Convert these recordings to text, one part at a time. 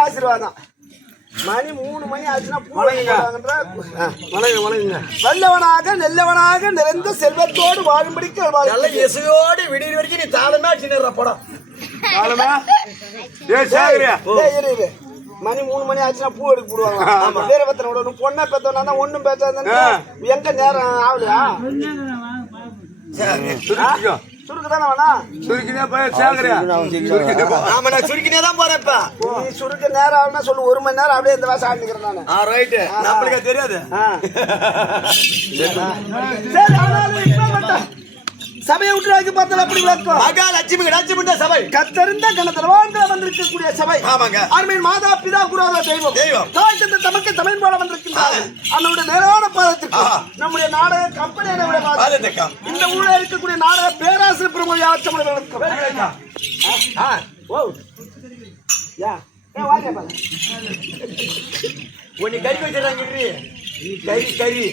ஆசீர்வாதம். மணி 3 மணி ஆச்சுன்னா வல்லவனாக நெல்லவனாக நிறைந்த செல்வத்தோடு வாழும்படிக்கு இசையோடு விடிய வரைக்கும் நீ தாளமே அடிச்சுடுற படம். மணி 3 மணி ஆச்சுன்னா பூ எடுக்க போடுவாங்க. வேற பத்திரம் விடணும். பொண்ணை பெத்தவனா ஒண்ணும் பேசாத எங்க நேரம் ஆகலையா? சுருக்குதானே வேணா சுருக்கினே போய் சேகரியா ஆமா நான் சுருக்கினே தான் போறேன் இப்ப நீ சுருக்க நேரம் ஆகுனா சொல்லு 1 மணி நேரம் அப்படியே இந்த வாசம் ஆடிக்கிறேன் நானு ரைட்டு நம்மளுக்கு தெரியாது சரி ஆனாலும் இப்ப மட்டும் சபையை விட்டுறாக்கி பார்த்தால் அப்படி விளக்கம் மகாலட்சுமி லட்சுமி சபை கத்தறிந்த கணத்தரவான்கள் வந்திருக்கக்கூடிய சபை ஆமாங்க அருமையின் மாதா பிதா குருவாத தெய்வம் தாய் தந்தை தமக்கு தமிழ் போல வந்திருக்கின்றார்கள் அவனுடைய நேரான பாதத்திற்கு நம்முடைய நாடக கம்பெனி இந்த ஊரில் இருக்கக்கூடிய நாடக பேராசிரியர் பிரமோதி ஆட்சமனை வணக்கம் ஓ யா வாங்க பாருங்க உன்னை கறி வச்சிடறாங்க கறி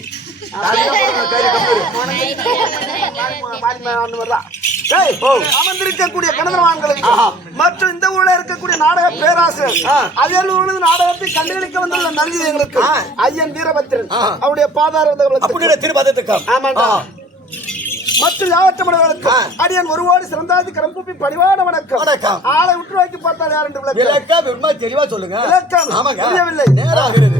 அமர்ந்திருக்கக்கூடிய கணவன்களுக்கு மற்றும் இந்த ஊரில் இருக்கக்கூடிய நாடக பேராசிரியர் அயலூர் நாடகத்தை கண்டுகளிக்க வந்துள்ள நல்கியங்களுக்கு ஐயன் வீரபத்திரன் அவருடைய பாதார திருப்பதத்துக்கு ஆமாண்டா மற்றும் யாவற்றமர்களுக்கு அடியன் ஒருவாடு சிறந்தாதி கரம்பூப்பி பணிவான வணக்கம் ஆளை உற்று வைத்து பார்த்தால் யார் என்று விளக்கம் தெளிவா சொல்லுங்க விளக்கம் புரியவில்லை நேராகிறது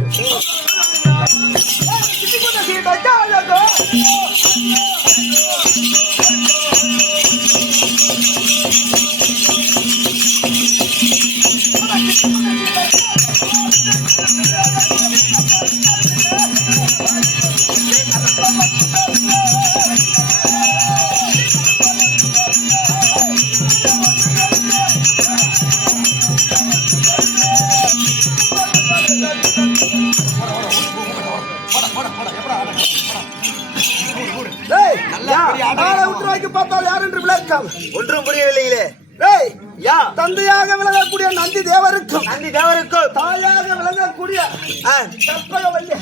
பார்த்தால் யார் என்று விளக்கம் ஒன்றும் புரியவில்லையிலே தந்தையாக விளங்கக்கூடிய நந்தி தேவருக்கும் தாயாக விளங்கக்கூடிய கற்பகவல்லி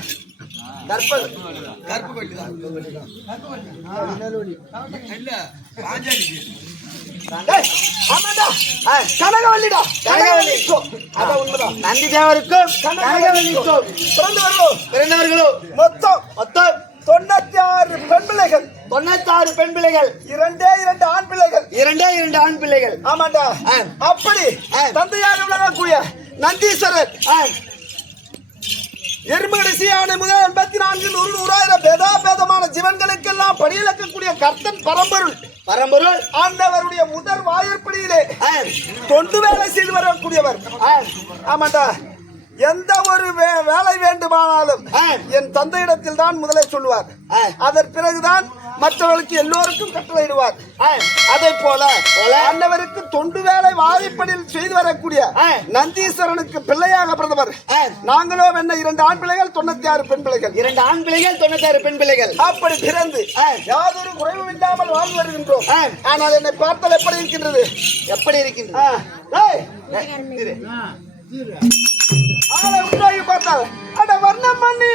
கனகவல்லிடா நந்தி தேவருக்கும் பிறந்தவர்களோ மொத்தம் 96 பெண் பிள்ளைகள் 2 ஆண் பிள்ளைகள் ஆமாண்டா அப்படி தந்தையாக விளங்கக்கூடிய நந்தீஸ்வரர் எருமகடைசியான முதல் 84 100,000 பேதமான ஜீவன்களுக்கெல்லாம் பணியிழக்கக்கூடிய கர்த்தன் பரம்பொருள் ஆண்டவருடைய முதல் வாயிற்படியிலே தொண்டு வேலை செய்து வரக்கூடியவர் ஆமாண்டா எந்த ஒரு வேலை வேண்டுமானாலும் என் தந்தையிடத்தில் தான் முதலே சொல்லுவார் அதன் பிறகுதான் மற்றவர்களுக்கு எல்லோருக்கும் கட்டளையிடுவார் அதை போல ஆண்டவருக்கு தொண்டு வேலை வாய்ப்படியில் செய்து வரக்கூடிய நந்தீஸ்வரனுக்கு பிள்ளையாக பிரதமர் நாங்களோ என்ன 2 ஆண் பிள்ளைகள் 96 பெண் பிள்ளைகள் 2 ஆண் பிள்ளைகள் 96 பெண் பிள்ளைகள் அப்படி பிறந்து யாதொரு குறைவும் இல்லாமல் வாழ்ந்து வருகின்றோம் ஆனால் என்னை பார்த்தால் எப்படி இருக்கின்றது ஆளை உண்டாகி பார்த்தால் அட வர்ணம் பண்ணி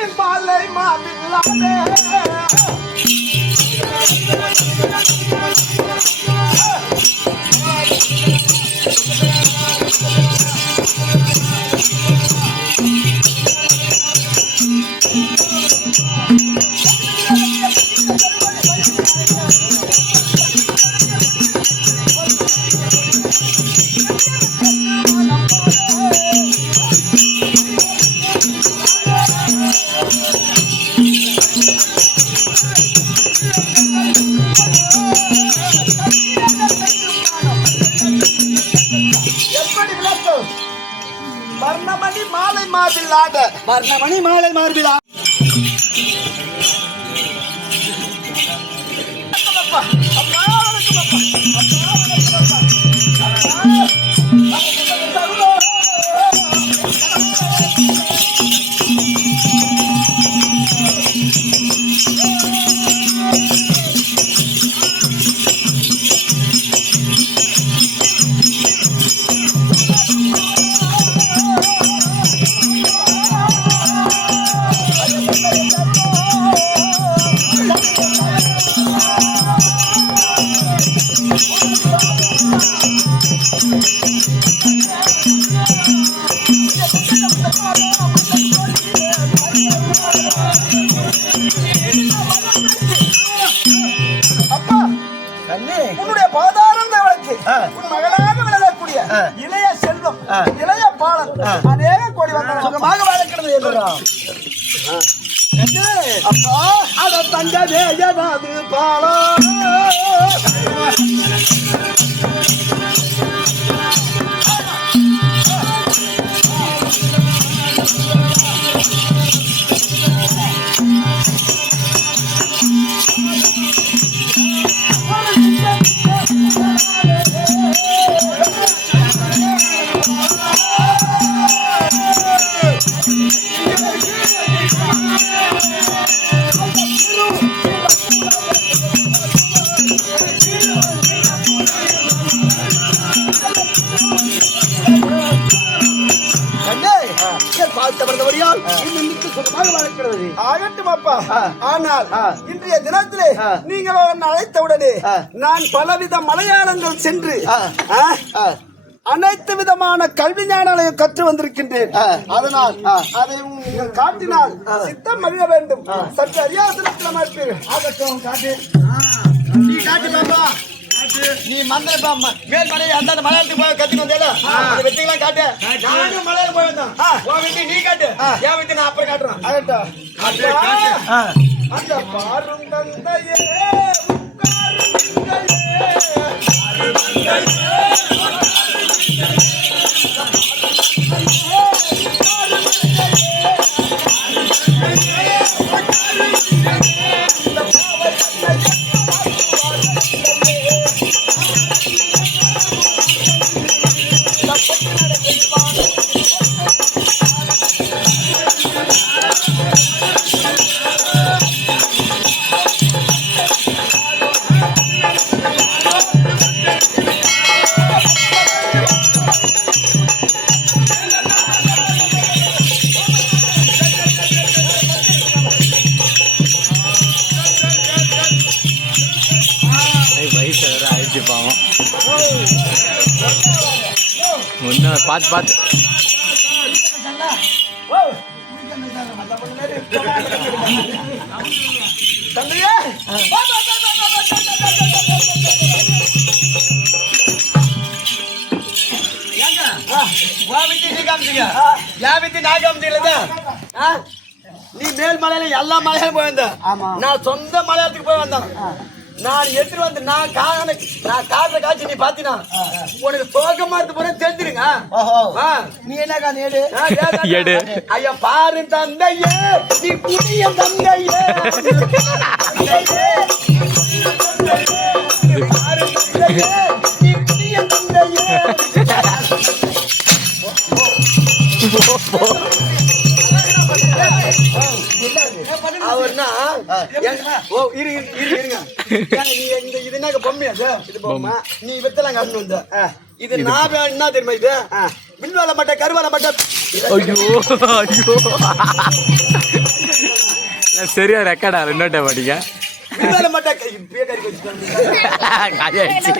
மாலை மாவில்லாதே வர்ணமணி மாலை மார்பிலா உன்னுடைய பாதாரம் தேவனுக்கு மகளாக விளங்கக்கூடிய இளைய செல்வம் இளைய பாலன் அநேக கோடி வந்தாங்க சுகமாக வாழ்க்கிறது அப்பா அட தங்கவே ஏதாவது பாலா ஆனால் இன்றைய தினத்திலே நீங்கள் அழைத்தவுடனே நான் பலவித மலையாளங்கள் சென்று அனைத்து விதமான கல்வி ஞானங்களையும் கற்று வந்திருக்கின்றேன். அதனால் அதை நீங்கள் காட்டினால் சித்தம் மகிழ வேண்டும். சற்று அரியாசனத்தில் இருப்பீர்கள். ஆகட்டும், காட்டு. நீ காட்டு பாப்பா. நீ மந்திர மேல் மலையை அந்த மலையாளத்துக்கு போய் கத்திட்டு வந்தேல வெற்றிலாம் காட்டு. நானும் மலையாளம் போய் வந்தேன். உன் வீட்டு நீ காட்டு, என் வீட்டு நான் அப்புறம் காட்டுறேன். அந்த பாரும் தந்தையே பார்த்து நீ மேல் மலையில எல்லா மலையிலும் போய் வந்த. நான் சொந்த மலையாளத்துக்கு போய் வந்தேன். நான் எடுத்துட்டு வந்து நான் காட்டுற காட்சி நீ பாத்தீனா உனக்கு சோகமா இருந்து போற தெரிஞ்சிருங்க. நீ என்னக்கா நேடு எடு ஐயா பாரு தந்தையே நீ புதிய தந்தையே பாரு தந்தையே நீ புதிய தந்தையே அவர்னா இது என்ன பொம்மையா இது பொம்மை நீ வித்தலாம் காட்டு வந்த இது நான் என்ன தெரியுமா இது வில்வால மாட்ட கருவால மாட்ட சரியா ரெக்கார்டா ரெண்டோட்ட மாட்டீங்க வில்வால மாட்ட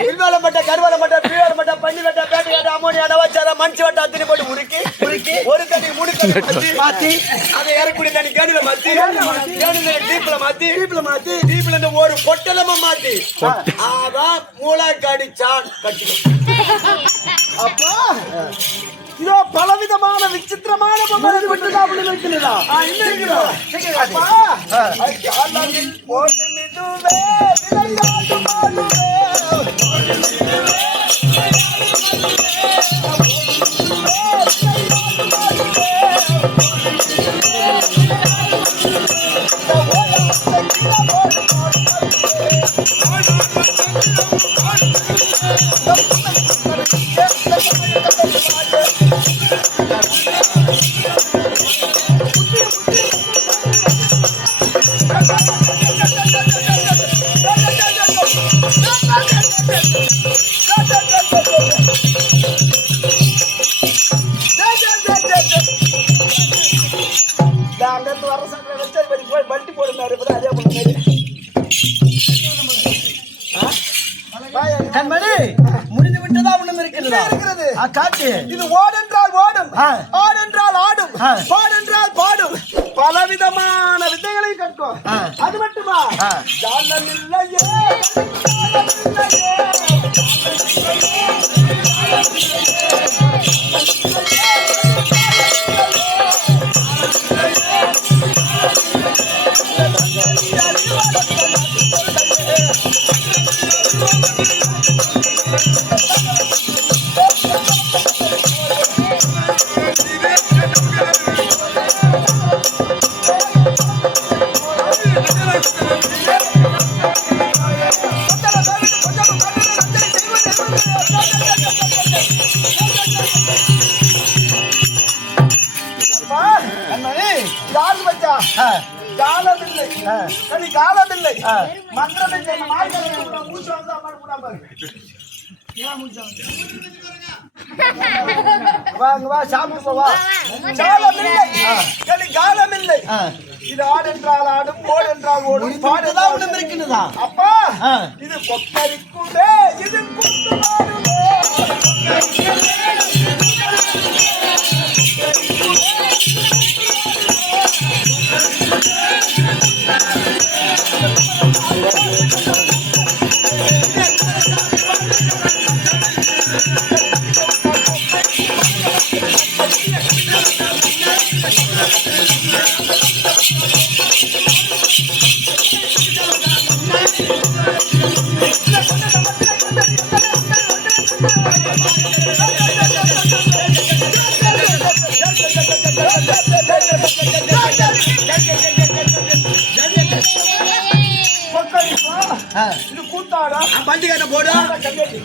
வில்வால மாட்ட கருவால மாட்ட பீவால மாட்ட பண்ணி வெட்ட பேட்டை வெட்ட அமோனியா நவாச்சார மஞ்சள் வெட்ட அத்தனை போட்டு உருக்கி ஒரு தண்ணி முடுக்கி மாத்தி அதை இறக்குடி தண்ணி கேணில மாத்தி கேணில டீப்ல மாத்தி இருந்து ஒரு பொட்டலமா மாத்தி அதான் மூளைக்காடி சான் கட்டிடும். அப்பா இதோ பலவிதமான விசித்திரமான பொம்மை இருக்கிறதா? போட்டு மிதுவே விளையாட்டு மாடுவே முடிந்து விட்டதா ஒண்ணும் இருக்கிறது. இது ஓடென்றால் ஓடும், ஆடென்றால் ஆடும், பாடென்றால் பாடும், பலவிதமான வித்தைகளை கற்கும். அது மட்டுமா ஜாலம் இல்லையே இல்லை கலி காலம் இல்லை மந்திரமே செய்ய நாய்கள் மூச்சு வந்து அம்மா கூட பாரு வாங்க வா சாப்பிட்டு போவா காலம் இல்லை கலி காலம் இல்லை இது ஆடு என்றால் ஆடும் ஓடு என்றால் ஓடும் பாடுதான் ஒண்ணு இருக்குதுதான் அப்பா இது கொக்கரிக்குதே இது குத்துமாடுதே இது கூத்தாடா பண்டிகான போடும்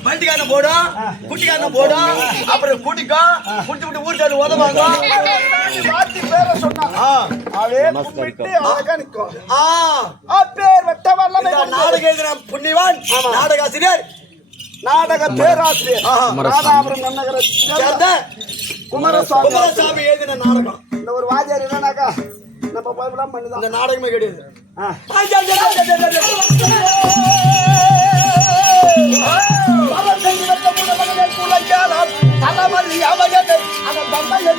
பண்டிகான போடும் குட்டிக்கான போடும் அப்புறம் குட்டிக்கும் குட்டி விட்டு ஊருக்காரு உதவாங்க வாத்தி பேரை சொன்னாங்க அவளே கும்பிட்டு அழகா நிக்கும் அப்பேர் வெட்ட வல்லமை நாடக எழுதின புண்ணியவான் நாடக ஆசிரியர் நாடக பேராசிரியர் ராதாபுரம் நன்னகர சேர்ந்த குமாரசுவாமி குமாரசாமி எழுதின நாடகம் இந்த ஒரு வாத்தியார் என்னன்னாக்கா நம்ம போய்லாம் பண்ணுதான் இந்த நாடகமே கிடையாது தலைமல்லி அவயதை அதன் தந்தை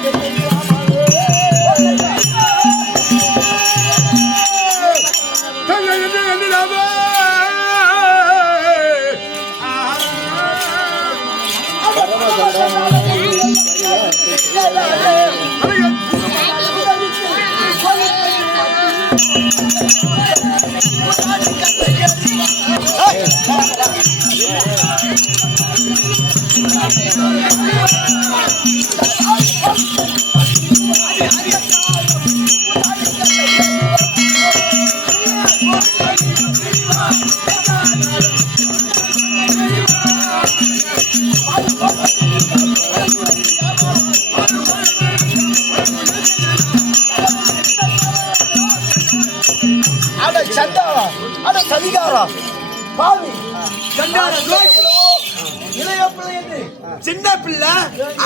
சின்ன பிள்ளை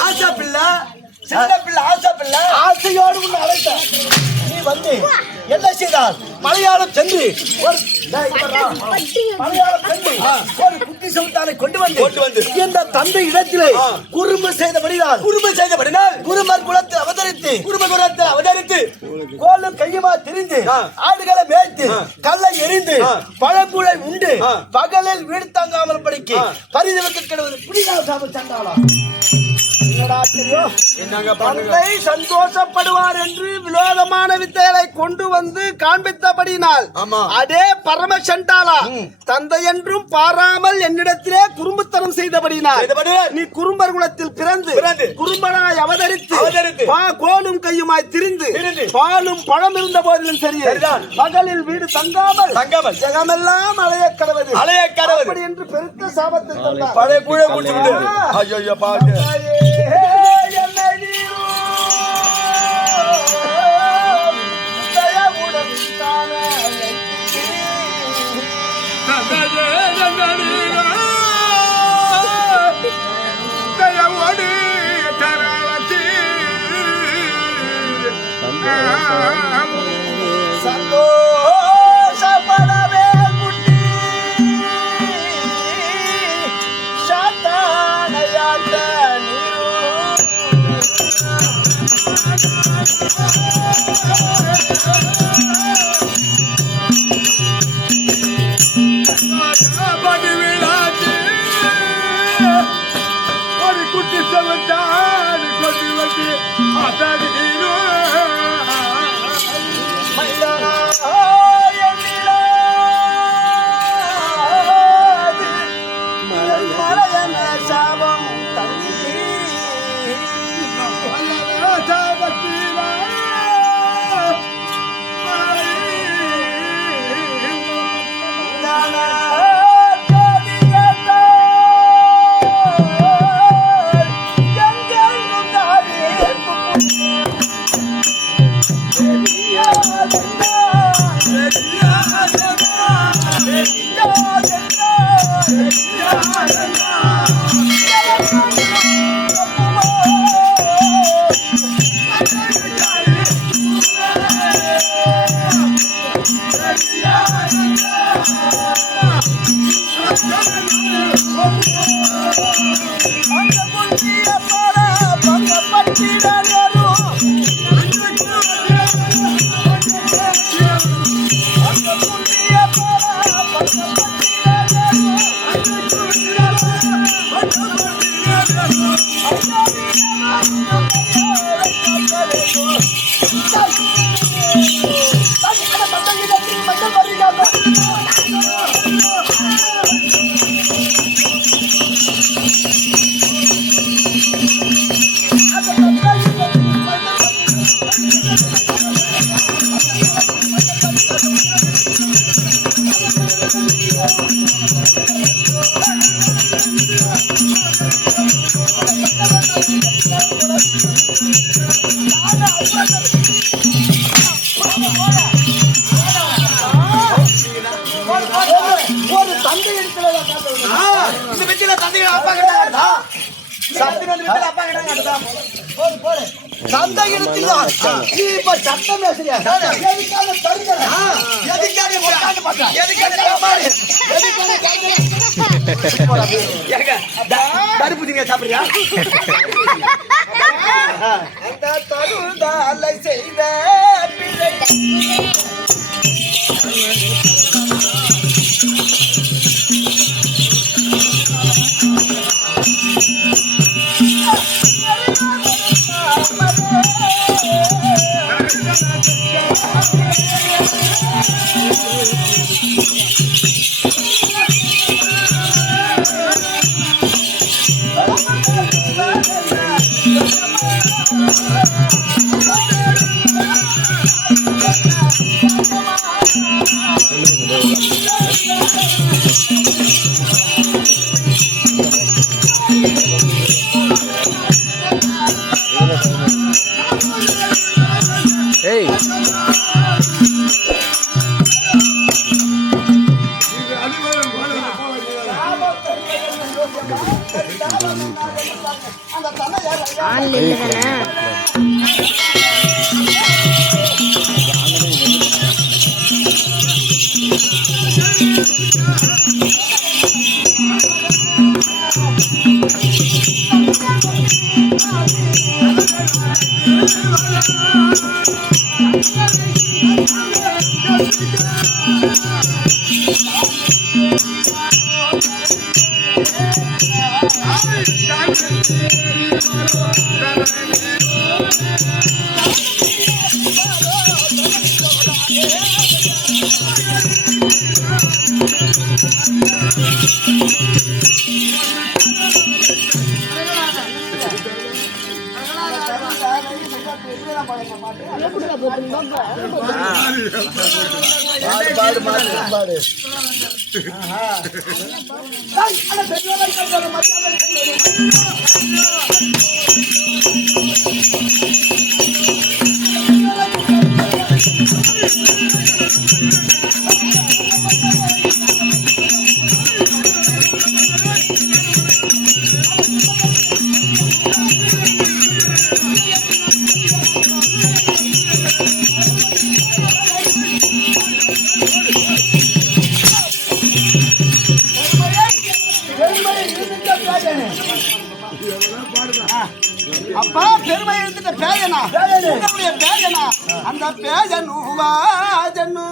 ஆசா பிள்ளை சின்ன பிள்ளை ஆசா பிள்ளை ஆசையோடு உன்னை அழைத்த நீ வந்து என்ன செய்தால் மலையாளம் சென்று ஒரு மலையாளம் சென்று ஒரு குட்டி சமுத்தானை கொண்டு வந்து இந்த தந்தை இடத்திலே குறும்பு செய்தபடினால் குறும்பர் குலத்தில் அவதரித்து கோலும் கையுமா திரிந்து ஆடுகளை மேய்த்து கல்லை எரிந்து பழங்குழை உண்டு பகலில் வீடு தாங்காமல் படிக்கு பரிதவிக்க கிடவது புடிகால் சாமல் சண்டாளா தந்தை சந்தோஷப்படுவார் என்று வினோதமான வித்தைகளை கொண்டு வந்து காண்பித்தபடினால் அதே பரம சண்டாளா தந்தை என்றும் பாராமல் என்னிடத்திலே குறும்புத்தனம் செய்தபடினால் நீ குறும்பர் குலத்தில் பிறந்து குறும்பனாய் அவதரித்து கோலும் கையுமாய் திரிந்து பாலும் பழம் இருந்த போதிலும் சரி பகலில் வீடு தங்காமல் ஜெகமெல்லாம் அலைய கடவுது என்று பெருத்த சாபத்தை தந்தார் பழைய கூழ குடிச்சு ஐயோ பாட்டு சந்தோஷப்படவே குட்டி சாத்தானையாட்ட ஒரு குட்டி சமத்தான் கொண்டு வந்து சாபம் தங்கி ஒரு தந்தை இடத்துல இந்த வெற்றில தந்தையை அப்பா கிட்ட அப்பா கிட்ட தந்தை இடத்துல நீ இப்ப சட்டம் பேசுறியா? எதுக்காக தருகிறேன்? தடுப்புதிங்க சாப்பிடுறியா? அந்த தருதாலை செய்த பிழை ஏய் ஆன்லைன்ல தானே அப்பா பெருமை எடுத்துட்ட பேயனா உங்களுடைய பேயனா அந்த பேயனு வாஜனு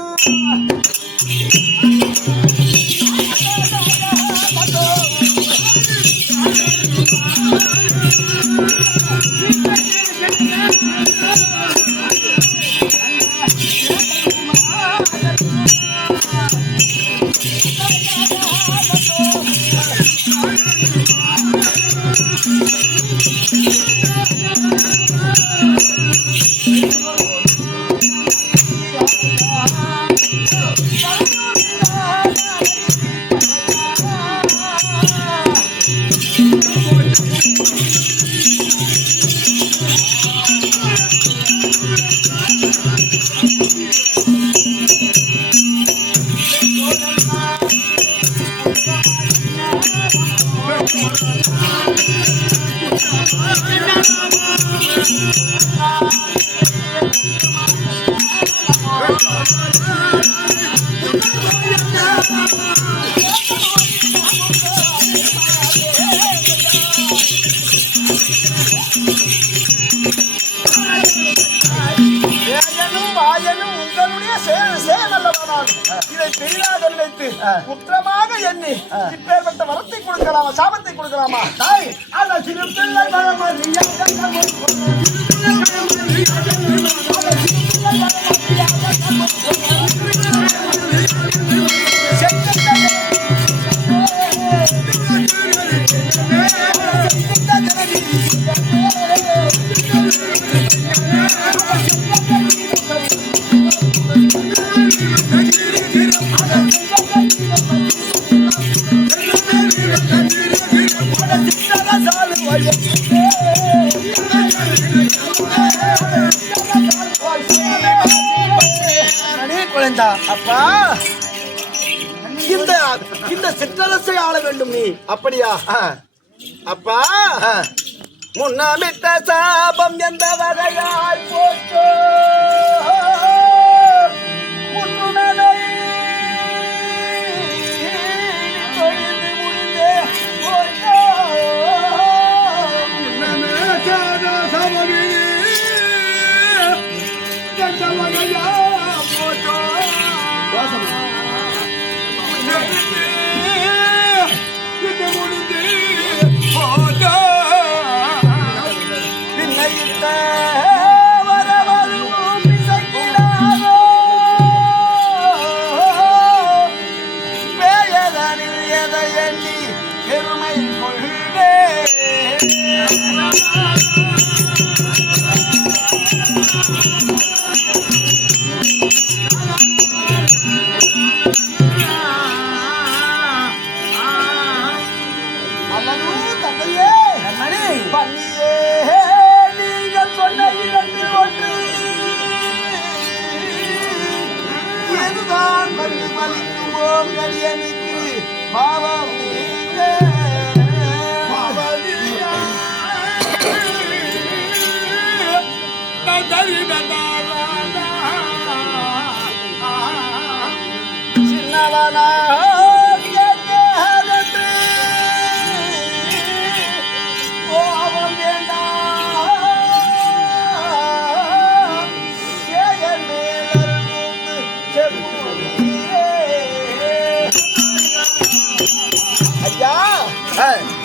பேயனும் வாயனும் உங்களுடைய செயல் அல்லவா? இதை பெரிதாக நினைத்து குற்றமாக எண்ணி இப்பேற்பட்ட வரத்தை கொடுக்கலாமா சாபத்தை கொடுக்கலாமா? சிறு பிள்ளை மரமறியா அப்பா இந்த சிற்றரசை ஆள வேண்டும் நீ. அப்படியா? அப்பா முன்னமிட்ட சாபம் எந்த வகையாய் போச்சோ முன்னுணனை தொழிந்து முடிந்தே போச்சோ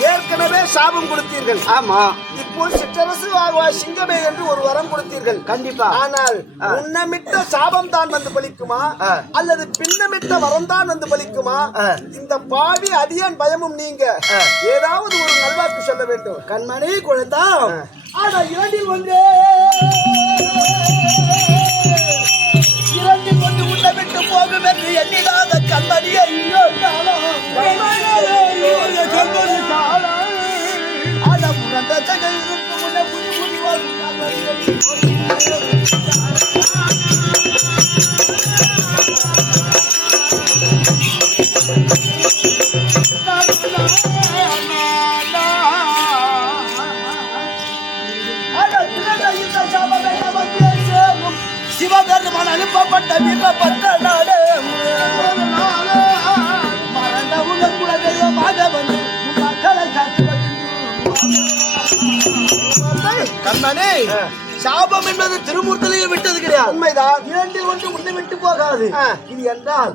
ஏற்கனவே சாபம் கொடுத்தீர்கள். ஆமா. இப்போ சிற்றரசு சிங்கமே என்று ஒரு வரம் கொடுத்தீர்கள். கண்டிப்பா. ஆனால் உன்னமிட்ட சாபம் தான் வந்து பலிக்குமா அல்லது பின்னமிட்ட வரம் தான் வந்து பலிக்குமா? இந்த பாவி அடியான் பயமும் நீங்க ஏதாவது ஒரு நல்வாக்கு சொல்ல வேண்டும். கண்மணி குழந்தா, ஆனா இரண்டில் ஒன்றே உன்னமிட்டு போகும் என்று எண்ணிடாத கண்மணியை சிவபெருமான் அனுப்பப்பட்ட வீரப்பட்ட நாடு மறந்தவுங்க குலதெய்வமாக வந்து மக்களை காத்து கண்ணனே, சாபம் என்பது திருமூர்த்திலையும் விட்டது கிடையாது. உண்மைதான். இரண்டில் ஒன்று உன்னை விட்டு போகாது. இது என்றால்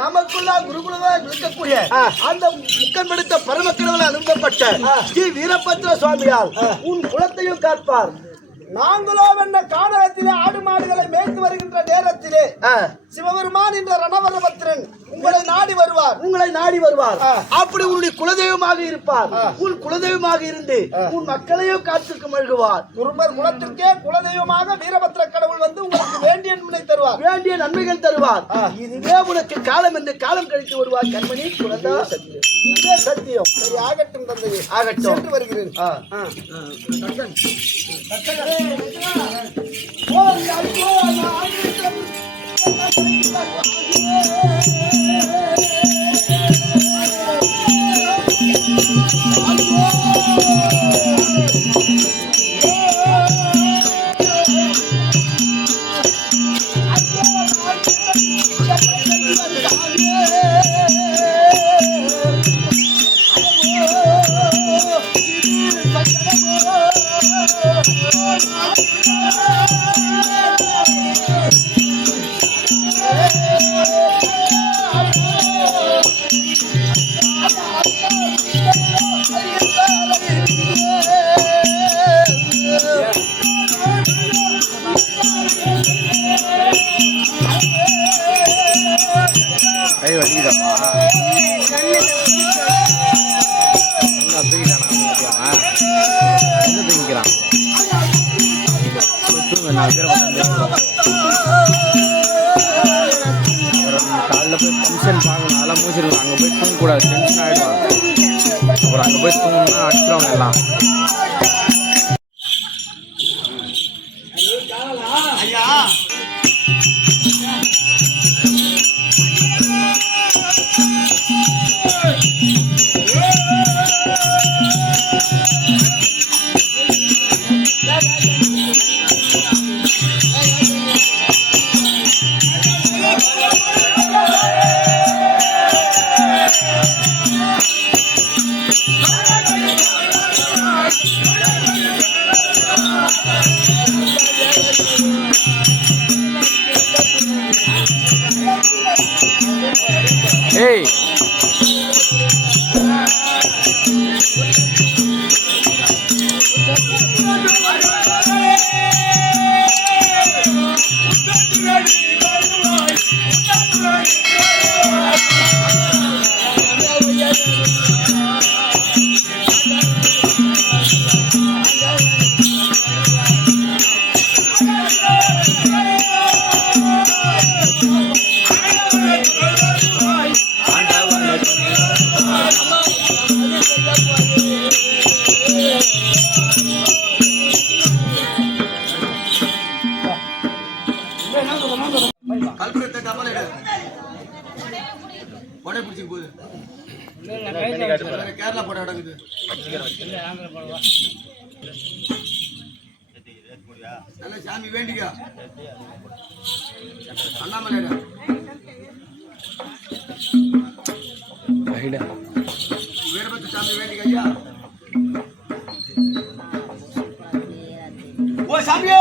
நமக்குள்ள குருகுலமாக இருக்கக்கூடிய அந்த முக்கன் எடுத்த பரமக்கடவுள் அனுப்பப்பட்ட ஸ்ரீ வீரபத்ர சுவாமியால் உன் குலத்தையும் காப்பார். நாங்களோ என்ற கானகத்திலே ஆடு மாடுகளை மேய்த்து வருகின்ற நேரத்திலே சிவபெருமான் என்ற ரணவரபத்திரன் உங்களை நாடி வருவார். அப்படி உன்னுடைய குலதெய்வமாக இருப்பார். உன் குலதெய்வமாக இருந்து உன் மக்களையும் காத்துக்கு மழ்குவார். குருமர் குலத்திற்கே குலதெய்வமாக வீரபத்ர கடவுள் வந்து உங்களுக்கு வேண்டிய நன்மை தருவார், வேண்டிய நன்மைகள் தருவார். இதுவே உனக்கு காலம் என்று காலம் கழித்து வருவார். கண்மணி குழந்தா, சத்தியம். இதுவே சத்தியம். சரி, ஆகட்டும் தந்தையே, ஆகட்டும். சென்று வருகிறேன். தூங்கிட்டானா எங்க தூங்கிக்கிறான் தூங்க 4 பேர் காலைல போய் ஃபங்க்ஷன் பார்க்கணும் அதெல்லாம் மூச்சிருக்கலாம் அங்கே போய் தூங்கக்கூடாது டென்ஷன் ஆகிடுவாங்க அப்புறம் அங்கே போய் தூங்கணும்னா அடிச்சிடுவாங்க எல்லாம் ஐயா ஏய் கல்புரத்தை டபால் எடு உடை பிடிச்சி போகுது கேரளா போட அடங்குது நல்ல சாமி வேண்டிக்க அண்ணாமலை வீரபத்து சாமி வேண்டிக்க ஐயா ஓ சாமியே